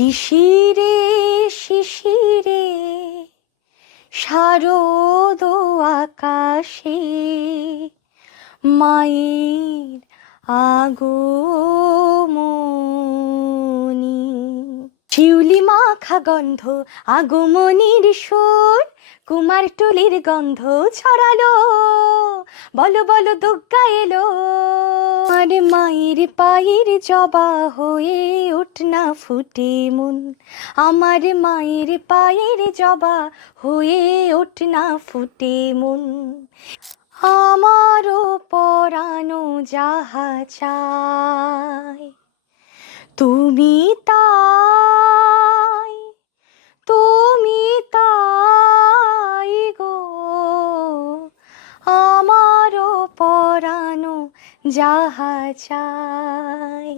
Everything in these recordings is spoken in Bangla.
শিশিরে শিশিরে শারদ আকাশে মায়ের আগমনী। শিউলি মাখা গন্ধ আগমনীর সুর কুমার টুলির গন্ধ ছড়ালো। বলো বলো দুগ্গা এলো। আর মায়ের পায়ের জবা হয়ে উঠ না ফুটে মন। আমার মায়ের পায়ের জবা হয়ে ওঠ না ফুটে মন। আমারও পরানো যাহা চায় তুমি তাই তুমি তাই গো। আমারও পরানো যাহা চায়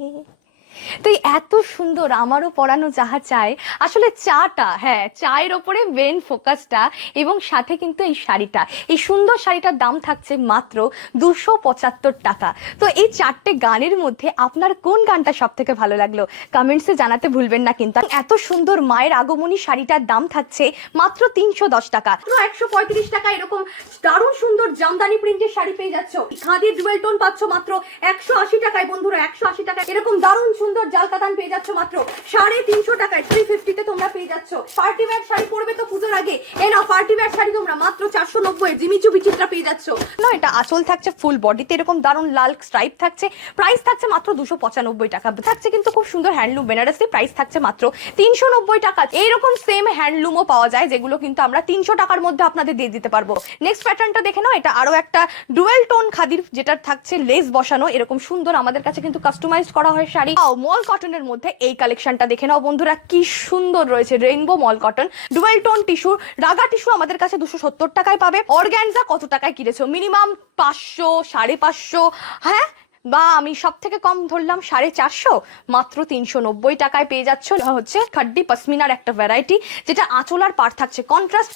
তো এত সুন্দর আমারও পড়ানো যাহা চায় আসলে চাটা হ্যাঁ চায়ের ওপরে মেন ফোকাসটা এবং সাথে কিন্তু এই শাড়িটা। এই সুন্দর শাড়িটার দাম থাকছে মাত্র দুশো পঁচাত্তর টাকা। তো এই চারটে গানের মধ্যে আপনার কোন গানটা সব থেকে ভালো লাগল? কমেন্টসে জানাতে ভুলবেন না কিন্তু। এত সুন্দর মায়ের আগমনী শাড়িটার দাম থাকছে মাত্র তিনশো দশ টাকা। একশো পঁয়ত্রিশ টাকা এরকম দারুণ সুন্দর জামদানি প্রিন্টের শাড়ি পেয়ে যাচ্ছ। খাদির ডুয়েল টোন পাচ্ছ মাত্র একশো আশি টাকায়। বন্ধুরা, একশো আশি টাকায় এরকম দারুণ সুন্দর জাল কাতান পেয়ে যাচ্ছ মাত্র সাড়ে তিনশো টাকায় থ্রি ফিফটিতে তোমরা পেয়ে যাচ্ছ। পার্টি ওয়্যার শাড়ি পরবে তো পুজোর আগে। এ নাও পার্টি ওয়্যার শাড়ি তোমরা মাত্র চারশো নব্বই জিমিচু বিচিত্রা পেয়ে যাচ্ছ। না এটা আঁচল থাকছে ফুল বডিতে এরকম দারুণ লাল স্ট্রাইপ থাকছে। প্রাইস থাকছে মাত্র দুশো পঁচানব্বই টাকা। থাকছে কিন্তু খুব সুন্দর হ্যান্ডলুম বেনারসি প্রাইস থাকছে মাত্র তিনশো নব্বই টাকা। এইরকম সেম হ্যান্ডলুমও পাওয়া যায় যেগুলো কিন্তু আমরা তিনশো টাকার মধ্যে আপনাদের দিয়ে দিতে পারব। নেক্সট প্যাটার্নটা দেখে নাও এটা আরও একটা ডুয়েল টোন খাদির যেটা থাকছে লেস বসানো। এরকম সুন্দর আমাদের কাছে কিন্তু কাস্টমাইজ করা হয় শাড়ি। মল কটনের মধ্যে এই কালেকশনটা দেখে নাও বন্ধুরা, কি সুন্দর রয়েছে। Rainbow mul cotton dual tone tissue রাগা টিস্যু আমাদের কাছে দুশো সত্তর টাকায় পাবে। অর্গ্যানজা কত টাকায় কিনেছো? মিনিমাম পাঁচশো, সাড়ে পাঁচশো হ্যাঁ? বা আমি সব থেকে কম ধরলাম সাড়ে চারশো, মাত্র তিনশো নব্বই টাকায় পেয়ে যাচ্ছ। হচ্ছে খাড্ডি পাসমিনার একটা ভ্যারাইটি যেটা আঁচলার পার থাকছে। কন্ট্রাস্ট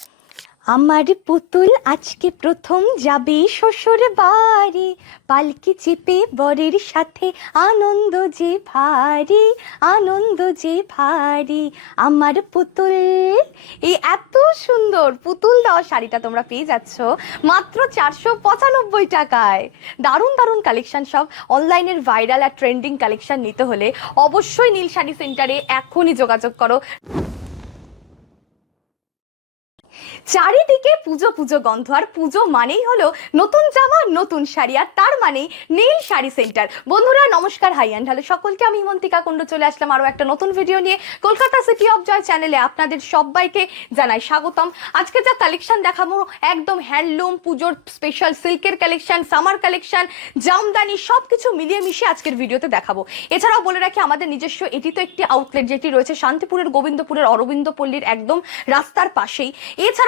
আমার পুতুল আজকে প্রথম যাবে শ্বশুর বাড়ি। পালকি চেপে বরের সাথে, আনন্দ যে ভারী, আনন্দ যে ভারী। আমার পুতুল এই এত সুন্দর পুতুল দেওয়া শাড়িটা তোমরা পেয়ে যাচ্ছ, মাত্র চারশো পঁচানব্বই টাকায়। দারুণ দারুণ কালেকশন সব। অনলাইনের ভাইরাল আর ট্রেন্ডিং কালেকশন নিতে হলে অবশ্যই নীল শাড়ি সেন্টারে এখনই যোগাযোগ করো। চারিদিকে পুজো পুজো গন্ধ, আর পুজো মানেই হলো নতুন জামা, নতুন শাড়ি, আর তার মানেই নীল শাড়ি সেন্টার। বন্ধুরা, নমস্কার, হাই অ্যান্ড হ্যালো। সকলকে আমি হিমন্তিকা কুণ্ড চলে আসলাম আরও একটা নতুন ভিডিও নিয়ে। কলকাতা সিটি অফ জয় চ্যানেলে আপনাদের সবাইকে জানাই স্বাগতম। আজকে যা কালেকশন দেখাবো, একদম হ্যান্ডলুম পুজোর স্পেশাল সিল্কের কালেকশন সামার কালেকশন জামদানি সব কিছু মিলিয়ে মিশিয়ে আজকের ভিডিওতে দেখাবো। এছাড়াও বলে রাখি, আমাদের নিজস্ব এটি তো একটি আউটলেট যেটি রয়েছে শান্তিপুরের, গোবিন্দপুরের অরবিন্দ পল্লীর একদম রাস্তার পাশেই।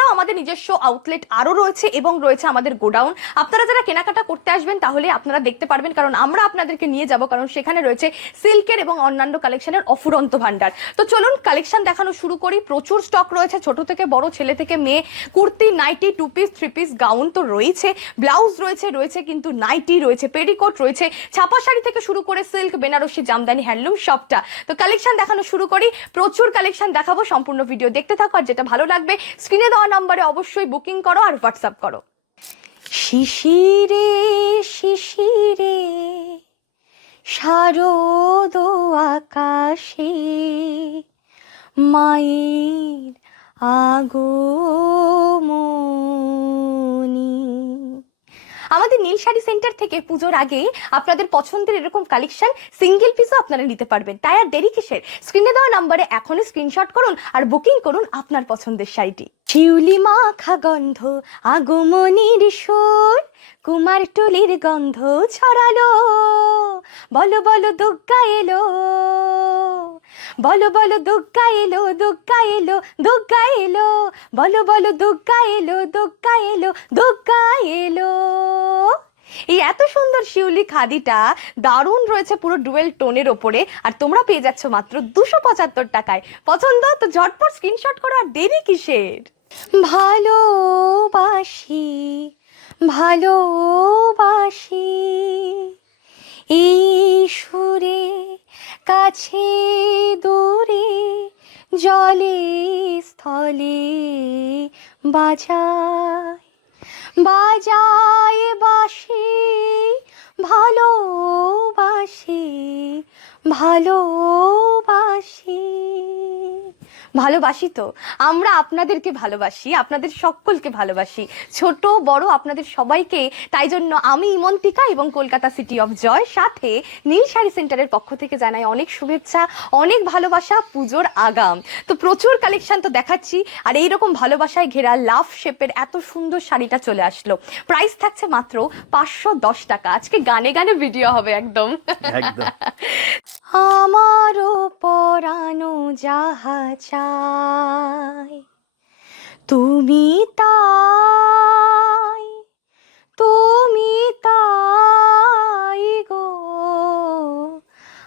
এছাড়াও আমাদের নিজস্ব আউটলেট আরও রয়েছে এবং রয়েছে আমাদের গোডাউন। আপনারা যারা কেনাকাটা করতে আসবেন, তাহলে আপনারা দেখতে পারবেন, কারণ আমরা আপনাদেরকে নিয়ে যাব, কারণ সেখানে রয়েছে সিল্কের এবং অন্যান্য কালেকশনের অফুরন্ত ভান্ডার তো চলুন কালেকশন দেখানো শুরু করি। প্রচুর স্টক রয়েছে, ছোট থেকে বড়, ছেলে থেকে মেয়ে। Kurti nightie two piece three piece gown তো রয়েছে। ব্লাউজ রয়েছে রয়েছে কিন্তু নাইটি রয়েছে পেডিকোট রয়েছে। ছাপা শাড়ি থেকে শুরু করে সিল্ক বেনারসি, জামদানি হ্যান্ডলুম সবটা। তো কালেকশন দেখানো শুরু করি। প্রচুর কালেকশন দেখাবো, সম্পূর্ণ ভিডিও দেখতে থাকো, আর যেটা ভালো লাগবে স্ক্রিনে দেওয়া নম্বরে অবশ্যই বুকিং করো আর হোয়াটসঅ্যাপ করো। শিশিরে শিশিরে শারদ আকাশে মায়ের আগমনী। আমাদের নীল শাড়ি সেন্টার থেকে পুজোর আগে আপনাদের পছন্দের এরকম কালেকশন সিঙ্গেল পিসও আপনারা নিতে পারবেন। তাই আর দেরি কিসের? স্ক্রিনে দেওয়া নাম্বারে এখনই স্ক্রিনশট করুন আর বুকিং করুন আপনার পছন্দের শাড়িটি। শিউলি মাখা গন্ধ, আগমনির সুর। কুমার টুলির গন্ধ ছড়ালো। বলো বলো, দুগ্গা এলো। বলো বলো, দুগ্গা এলো দুগ্গা এলো দুগ্গা এলো। বলো বলো, দুগ্গা এলো দুগ্গা এলো দুগ্গা এলো। এই এত সুন্দর শিউলি খাদিটা দারুণ রয়েছে পুরো ডুয়েল টোনের ওপরে, আর তোমরা পেয়ে যাচ্ছ মাত্র দুশো পঁচাত্তর টাকায়। পছন্দ তো ঝটপট স্ক্রিনশট করো, আর দেরি কিসের? ভালোবাসি ভালোবাসি সুরে কাছে দূরে জলে স্থলে বাজায়। বাজায় বাসি ভালোবাসি ভালোবাসি ভালোবাসি তো। আমরা আপনাদেরকে ভালোবাসি আপনাদের সকলকে ভালোবাসি। ছোট বড় আপনাদের সবাইকে। তাই জন্য আমি ইমন্তিকা এবং কলকাতা সিটি অফ জয় সাথে নীল শাড়ি সেন্টারের পক্ষ থেকে জানাই অনেক শুভেচ্ছা অনেক ভালোবাসা পুজোর আগাম। তো প্রচুর কালেকশন তো দেখাচ্ছি আর এইরকম ভালোবাসায় ঘেরা লাভ শেপের এত সুন্দর শাড়িটা চলে আসলো। প্রাইস থাকছে মাত্র পাঁচশো দশ টাকা। আজকে গানে গানে ভিডিও হবে একদম। আমারও পরানো যাহা চাই তুমি তাই তুমি তাই গো।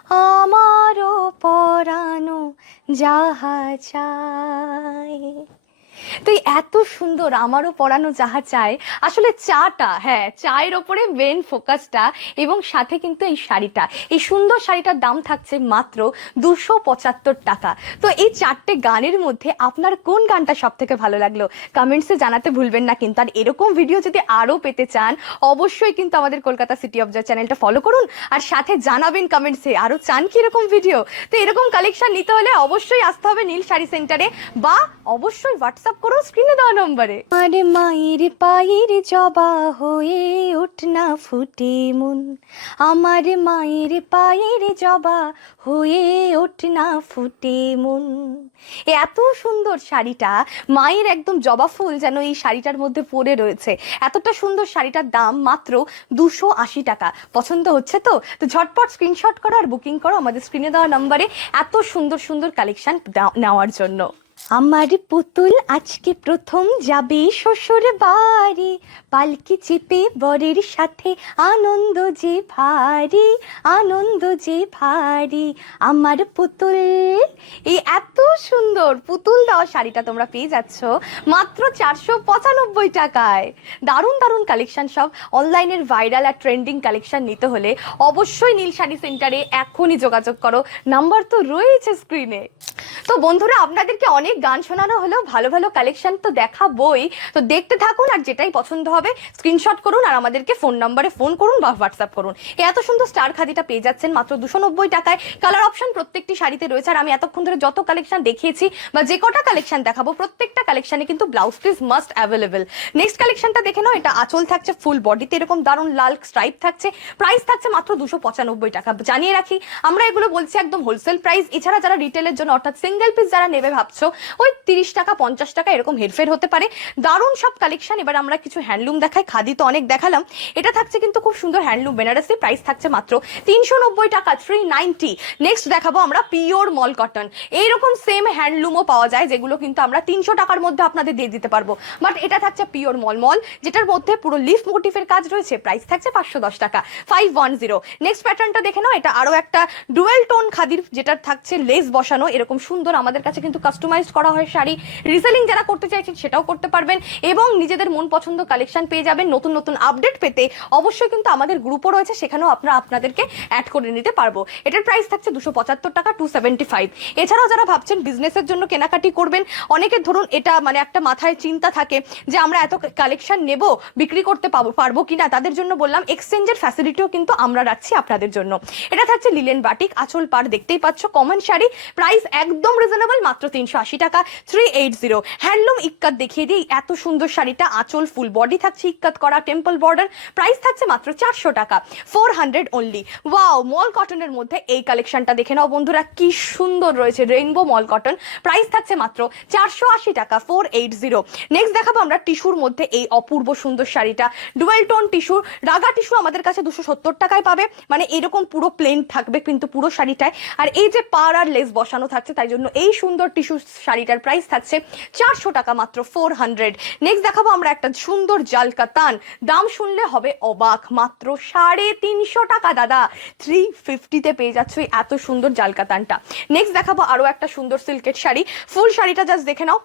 আমারও পরানো যাহা চাই। তো এত সুন্দর আমারও পড়ানো যাহা চায় আসলে চাটা হ্যাঁ চায়ের ওপরে মেন ফোকাসটা এবং সাথে কিন্তু এই শাড়িটা। এই সুন্দর শাড়িটার দাম থাকছে মাত্র দুশো পঁচাত্তর টাকা। তো এই চারটে গানের মধ্যে আপনার কোন গানটা সব থেকে ভালো লাগল? কমেন্টসে জানাতে ভুলবেন না কিন্তু, আর এরকম ভিডিও যদি আরও পেতে চান, অবশ্যই কিন্তু আমাদের কলকাতা সিটি অফ জয় চ্যানেলটা ফলো করুন, আর সাথে জানাবেন কমেন্টসে আরও চান কি এরকম ভিডিও তো এরকম কালেকশন নিতে হলে অবশ্যই আসতে হবে নীল শাড়ি সেন্টারে বা অবশ্যই হোয়াটসঅ্যাপ করুন স্ক্রিনে দেওয়া নম্বরে। আর মায়ের পায়ের জবা হয়ে ওঠ না ফুটে মন। আমার মায়ের পায়ের জবা হয়ে ওঠ না ফুটে মন। এত সুন্দর শাড়িটা মায়ের একদম জবা ফুল যেন এই শাড়িটার মধ্যে পড়ে রয়েছে। এতটা সুন্দর শাড়িটার দাম মাত্র দুশো আশি টাকা। পছন্দ হচ্ছে তো? তো ঝটপট স্ক্রিনশট করো আর বুকিং করো আমাদের স্ক্রিনে দেওয়া নম্বরে এত সুন্দর সুন্দর কালেকশন নেওয়ার জন্য। আমার পুতুল আজকে প্রথম যাবে শ্বশুর বাড়ি। পালকি চেপে বরের সাথে, আনন্দ যে ভারী, আনন্দ যে ভারী। আমার পুতুল, এই এত সুন্দর পুতুল দেওয়া শাড়িটা তোমরা পেয়ে যাচ্ছ মাত্র চারশো পঁচানব্বই টাকায়। দারুণ দারুণ কালেকশন সব। অনলাইনের ভাইরাল আর ট্রেন্ডিং কালেকশন নিতে হলে অবশ্যই নীল শাড়ি সেন্টারে এখনই যোগাযোগ করো। নাম্বার তো রয়েছে স্ক্রিনে তো বন্ধুরা, আপনাদেরকে অনেক গান শোনানো হলো, ভালো ভালো কালেকশন তো দেখাবই। তো দেখতে থাকুন আর যেটাই পছন্দ হবে স্ক্রিনশট করুন আর আমাদেরকে ফোন নাম্বারে ফোন করুন বা হোয়াটসঅ্যাপ করুন। এত সুন্দর স্টার খাদিটা পেয়ে যাচ্ছেন মাত্র দুশো নব্বই টাকায়। কালার অপশন প্রত্যেকটি শাড়িতে রয়েছে আর আমি এতক্ষণ ধরে যত কালেকশন দেখিয়েছি বা যে কটা কালেকশন দেখাবো, প্রত্যেকটা কালেকশনে কিন্তু blouse piece must available next কালেকশনটা দেখে নাও, এটা আঁচল থাকছে ফুল বডিতে এরকম দারুণ লাল স্ট্রাইপ থাকছে। প্রাইস থাকছে মাত্র দুশো পঁচানব্বই টাকা। জানিয়ে রাখি, আমরা এগুলো বলছি একদম হোলসেল প্রাইস এছাড়া যারা রিটেলের জন্য, অর্থাৎ সিঙ্গেল পিস যারা নেবে ভাবছ, ওই তিরিশ টাকা, পঞ্চাশ টাকা এরকম হেরফের হতে পারে। দারুণ সব কালেকশন এবার আমরা কিছু হ্যান্ডলুম দেখাই। খাদি তো অনেক দেখালাম। এটা থাকছে কিন্তু খুব সুন্দর হ্যান্ডলুম বেনারসি প্রাইস থাকছে মাত্র তিনশো নব্বই টাকা থ্রি নাইনটি নেক্সট দেখাবো আমরা পিওর মল কটন এইরকম সেম হ্যান্ডলুমও পাওয়া যায়, যেগুলো কিন্তু আমরা তিনশো টাকার মধ্যে আপনাদের দিয়ে দিতে পারব। বাট এটা থাকছে পিওর মল মল যেটার মধ্যে পুরো লিফ মোটিফের কাজ রয়েছে। প্রাইস থাকছে পাঁচশো দশ টাকা ফাইভ ওয়ান জিরো নেক্সট প্যাটার্নটা দেখে নাও। এটা আরও একটা ডুয়েল টোন খাদির যেটা থাকছে লেস বসানো, এরকম সুন্দর আমাদের কাছে কিন্তু কাস্টমাইজ করা হয় শাড়ি। রিসেলিং যারা করতে চাইছেন সেটাও করতে পারবেন এবং নিজেদের মন পছন্দ কালেকশন পেয়ে যাবেন নতুন নতুন আপডেট পেতে। অবশ্যই কিন্তু আমাদের গ্রুপও রয়েছে, সেখানেও আপনারা আপনাদেরকে অ্যাড করে নিতে পারব। এটার প্রাইস থাকছে দুশো পঁচাত্তর টাকা টু সেভেন্টি ফাইভ এছাড়াও যারা ভাবছেন বিজনেসের জন্য কেনাকাটি করবেন অনেকের ধরুন এটা মানে একটা মাথায় চিন্তা থাকে যে আমরা এত কালেকশন নেব, বিক্রি করতে পাবো, পারব কিনা, তাদের জন্য বললাম এক্সচেঞ্জের ফ্যাসিলিটিও কিন্তু আমরা রাখছি আপনাদের জন্য। এটা থাকছে লিলেন বাটিক আঁচল পার দেখতেই পাচ্ছ। কমন শাড়ি প্রাইস একদম রিজনেবল মাত্র তিনশো আশি টাকা three eight zero handloom ikat দেখিয়ে দিই, এত সুন্দর শাড়িটা, আঁচল ফুল বডি থাকছে ইক্কাত করা টেম্পল বর্ডার প্রাইস থাকছে মাত্র চারশো টাকা four hundred only wow mul কটনের মধ্যে এই কালেকশনটা দেখে নাও বন্ধুরা, কি সুন্দর রয়েছে রেইনবো মল কটন প্রাইস থাকছে মাত্র চারশো আশি টাকা ফোর এইট জিরো নেক্সট দেখাবো আমরা টিস্যুর মধ্যে এই অপূর্ব সুন্দর শাড়িটা। ডুয়েল টোন টিস্যু রাগা টিস্যু আমাদের কাছে দুশো সত্তর টাকায় পাবে। মানে এরকম পুরো প্লেন থাকবে কিন্তু পুরো শাড়িটায়। আর এই যে পার আর লেস বসানো থাকছে, তাই জন্য এই সুন্দর টিস্যু শাড়িটার প্রাইস থাকছে চারশো টাকা মাত্র ফোর হান্ড্রেড নেক্সট দেখাবো আমরা একটা সুন্দর জাল কাতান দাম শুনলে হবে অবাক, মাত্র সাড়ে তিনশো টাকা, দাদা। থ্রি ফিফটিতে পেয়ে যাচ্ছ এত সুন্দর জাল কাতানটা নেক্সট দেখাবো আরও একটা সুন্দর সিল্কের শাড়ি। ফুল শাড়িটা জাস্ট দেখে নাও।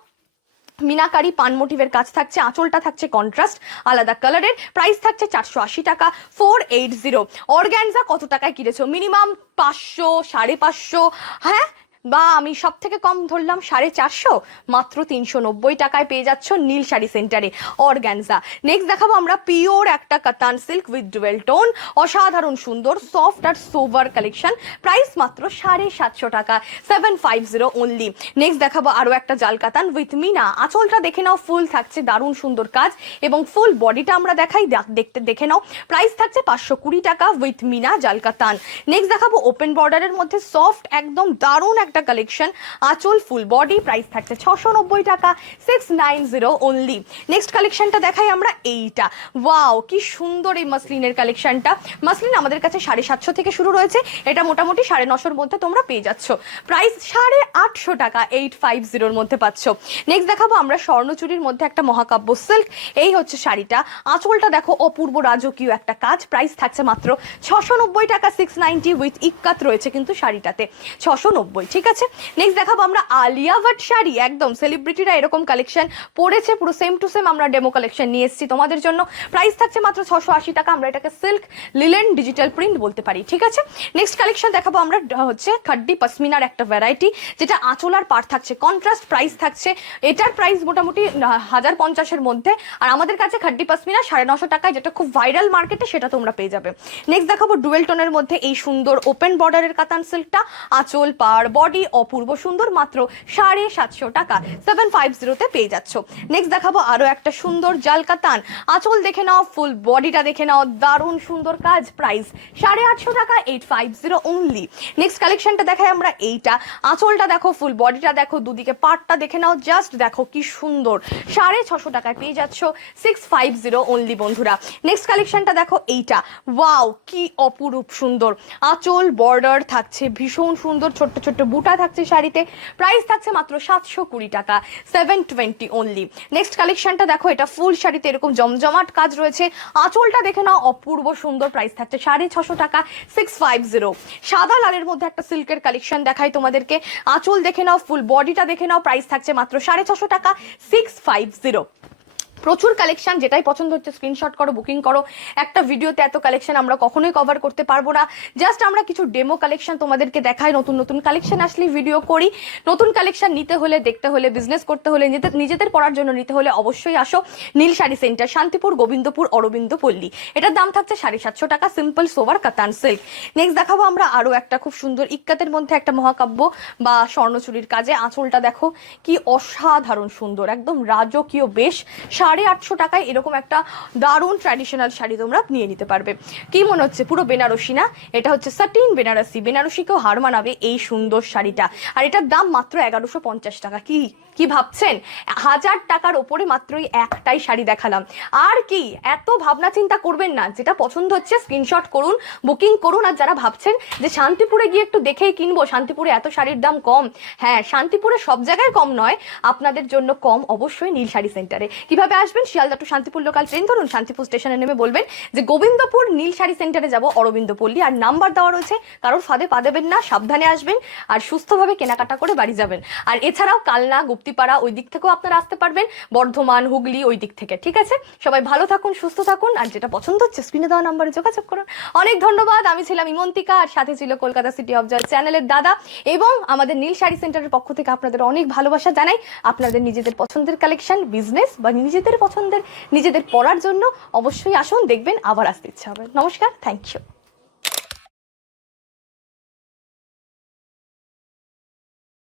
মিনাকারি পান মোটিভের কাজ থাকছে, আঁচলটা থাকছে কন্ট্রাস্ট আলাদা কালারের প্রাইস থাকছে চারশো আশি টাকা ফোর এইট জিরো অর্গ্যানজা কত টাকায় কিনেছো? মিনিমাম পাঁচশো, সাড়ে পাঁচশো হ্যাঁ? বা আমি সব থেকে কম ধরলাম সাড়ে চারশো, মাত্র তিনশো নব্বই টাকায় পেয়ে যাচ্ছ নীল শাড়ি সেন্টারে, অর্গ্যানজা। নেক্সট দেখাবো আমরা পিওর একটা কাতান সিল্ক উইথ ডুয়েল টোন, অসাধারণ সুন্দর, সফট আর সোভার কালেকশন, প্রাইস মাত্র সাড়ে সাতশো টাকা, seven five zero only next দেখাবো আরও একটা জাল কাতান উইথ মিনা। আঁচলটা দেখে নাও, ফুল থাকছে দারুণ সুন্দর কাজ এবং ফুল বডিটা আমরা দেখাই দেখ- দেখতে, দেখে নাও। প্রাইস থাকছে পাঁচশো কুড়ি টাকা উইথ মিনা জাল কাতান। নেক্সট দেখাবো ওপেন বর্ডারের মধ্যে সফট, একদম দারুণ একটা কালেকশন আঁচল ফুল বডি প্রাইস থাকছে ছশো নব্বই টাকা six nine zero only next কালেকশনটা দেখাই আমরা এইটা। ওয়াও কি সুন্দর এই মাসলিনের কালেকশনটা মাসলিন আমাদের কাছে সাড়ে সাতশো থেকে শুরু রয়েছে। এটা মোটামুটি সাড়ে নশোর মধ্যে তোমরা পেয়ে যাচ্ছ। প্রাইস সাড়ে আটশো টাকা এইট ফাইভ জিরোর মধ্যে পাচ্ছ। নেক্সট দেখাবো আমরা স্বর্ণচুরির মধ্যে একটা মহাকাব্য সিল্ক এই হচ্ছে শাড়িটা। আঁচলটা দেখো অপূর্ব রাজকীয় একটা কাজ। প্রাইস থাকছে মাত্র ছশো নব্বই টাকা সিক্স নাইনটি উইথ ইক্কাত রয়েছে কিন্তু শাড়িটাতে। ছশো নব্বই ঠিক আছে নেক্সট দেখাবো আমরা আলিয়া ভাট শাড়ি। একদম সেলিব্রিটিরা এরকম কালেকশন পড়েছে পুরো সেম টু সেম আমরা ডেমো কালেকশন নিয়ে এসেছি তোমাদের জন্য। প্রাইস থাকছে মাত্র ছশো আশি টাকা, আমরা এটাকে সিল্ক লিলেন ডিজিটাল প্রিন্ট বলতে পারি, ঠিক আছে? নেক্সট কালেকশন দেখাবো আমরা হচ্ছে খাড্ডি পাসমিনার একটা ভ্যারাইটি যেটা আঁচলার পার থাকছে। কন্ট্রাস্ট প্রাইস থাকছে, এটার প্রাইস মোটামুটি হাজার পঞ্চাশের মধ্যে। আর আমাদের কাছে খাড্ডি পাসমিনা সাড়ে নশো টাকায়, যেটা খুব ভাইরাল মার্কেটে সেটা তোমরা পেয়ে যাবে। নেক্সট দেখাবো ডুয়েল টোনের মধ্যে এই সুন্দর ওপেন বর্ডারের কাতান সিল্কটা আঁচল পার বডি অপূর্ব, সুন্দর মাত্র সাড়ে সাতশো টাকা। সেভেন ফাইভ জিরোতে পেয়ে যাচ্ছ। নেক্সট দেখাবো আরও একটা সুন্দর জাল কাতান আঁচল দেখে নাও ফুল বডিটা দেখে নাও, দারুণ সুন্দর কাজ। প্রাইস সাড়ে আটশো টাকা eight five zero only next কালেকশনটা দেখাই আমরা এইটা। আঁচলটা দেখো ফুল বডিটা দেখো, দুদিকে পার্টটা দেখে নাও জাস্ট দেখো কি সুন্দর। সাড়ে ছশো টাকায় পেয়ে যাচ্ছ সিক্স ফাইভ জিরো অনলি বন্ধুরা। নেক্সট কালেকশনটা দেখো এইটা। ওয়াও কি অপরূপ সুন্দর। আঁচল বর্ডার থাকছে ভীষণ সুন্দর, ছোট্ট ছোট্ট বুটা থাকছে শাড়িতে। প্রাইস থাকছে মাত্র সাতশো কুড়ি টাকা সেভেন টোয়েন্টি অনলি নেক্সট কালেকশনটা দেখো, এটা ফুল শাড়িতে এরকম জমজমাট কাজ রয়েছে। আঁচলটা দেখে নাও, অপূর্ব সুন্দর প্রাইস থাকছে সাড়ে ছশো টাকা সিক্স ফাইভ জিরো সাদা লালের মধ্যে একটা সিল্কের কালেকশন দেখাই তোমাদেরকে। আঁচল দেখে নাও ফুল বডিটা দেখে নাও প্রাইস থাকছে মাত্র সাড়ে ছশো টাকা সিক্স ফাইভ জিরো প্রচুর কালেকশন যেটাই পছন্দ হচ্ছে স্ক্রিনশট করো বুকিং করো। একটা ভিডিওতে এত কালেকশন আমরা কখনোই কভার করতে পারব না। জাস্ট আমরা কিছু ডেমো কালেকশন তোমাদেরকে দেখাই, নতুন নতুন কালেকশন আসলেই ভিডিও করি। নতুন কালেকশন নিতে হলে, দেখতে হলে বিজনেস করতে হলে নিজেদের নিজেদের পড়ার জন্য নিতে হলে অবশ্যই আসো নীল শাড়ি সেন্টার শান্তিপুর, গোবিন্দপুর, অরবিন্দ পল্লী। এটার দাম থাকছে সাড়ে সাতশো টাকা সিম্পল সোভার কাতান সিল্ক নেক্সট দেখাবো আমরা আরও একটা খুব সুন্দর ইক্কাতের মধ্যে একটা মহাকাব্য বা স্বর্ণচুরির কাজে। আঁচলটা দেখো, কি অসাধারণ সুন্দর, একদম রাজকীয় বেশ। সাড়ে আটশো টাকায় এরকম একটা দারুণ ট্র্যাডিশনাল শাড়ি তোমরা নিয়ে নিতে পারবে। কি মনে হচ্ছে? পুরো বেনারসি না? এটা হচ্ছে সাটিন বেনারসি। বেনারসিকেও হার মানাবে এই সুন্দর শাড়িটা। আর এটার দাম মাত্র এগারোশো পঞ্চাশ টাকা। কি কি ভাবছেন? হাজার টাকার ওপরে মাত্রই একটাই শাড়ি দেখালাম। আর কি, এত ভাবনা চিন্তা করবেন না। যেটা পছন্দ হচ্ছে স্ক্রিনশট করুন বুকিং করুন। আর যারা ভাবছেন যে শান্তিপুরে গিয়ে একটু দেখেই কিনবো, শান্তিপুরে এত শাড়ির দাম কম। হ্যাঁ শান্তিপুরে সব জায়গায় কম নয়। আপনাদের জন্য কম অবশ্যই নীল শাড়ি সেন্টারে কীভাবে আসবেন। Sealdah to Shantipur local train ধরুন শান্তিপুর স্টেশনে নেমে বলবেন যে, গোবিন্দপুর নীল শাড়ি সেন্টারে যাব অরবিন্দ পল্লী আর নাম্বার দেওয়া রয়েছে, কারোর ফাঁদে পা দেবেন না, সাবধানে আসবেন আর সুস্থভাবে কেনাকাটা করে বাড়ি যাবেন। আর এছাড়াও কালনা, গুপ্তিপাড়া, ওই দিক থেকেও আপনারা আসতে পারবেন। বর্ধমান, হুগলি, ওই দিক থেকে, ঠিক আছে? সবাই ভালো থাকুন, সুস্থ থাকুন, আর যেটা পছন্দ হচ্ছে স্ক্রিনে দেওয়া নাম্বারে যোগাযোগ করুন। অনেক ধন্যবাদ, আমি ছিলাম ইমন্তিকা, আর সাথে ছিল কলকাতা সিটি অফ জয় চ্যানেলের দাদা এবং আমাদের নীল শাড়ি সেন্টারের পক্ষ থেকে আপনাদের অনেক ভালোবাসা জানাই। আপনাদের নিজেদের পছন্দের কালেকশন বিজনেস বা নিজেদের পছন্দের, নিজেদের পড়ার জন্য অবশ্যই আসুন, দেখবেন আবার আসতে ইচ্ছা হবে। নমস্কার থ্যাংক ইউ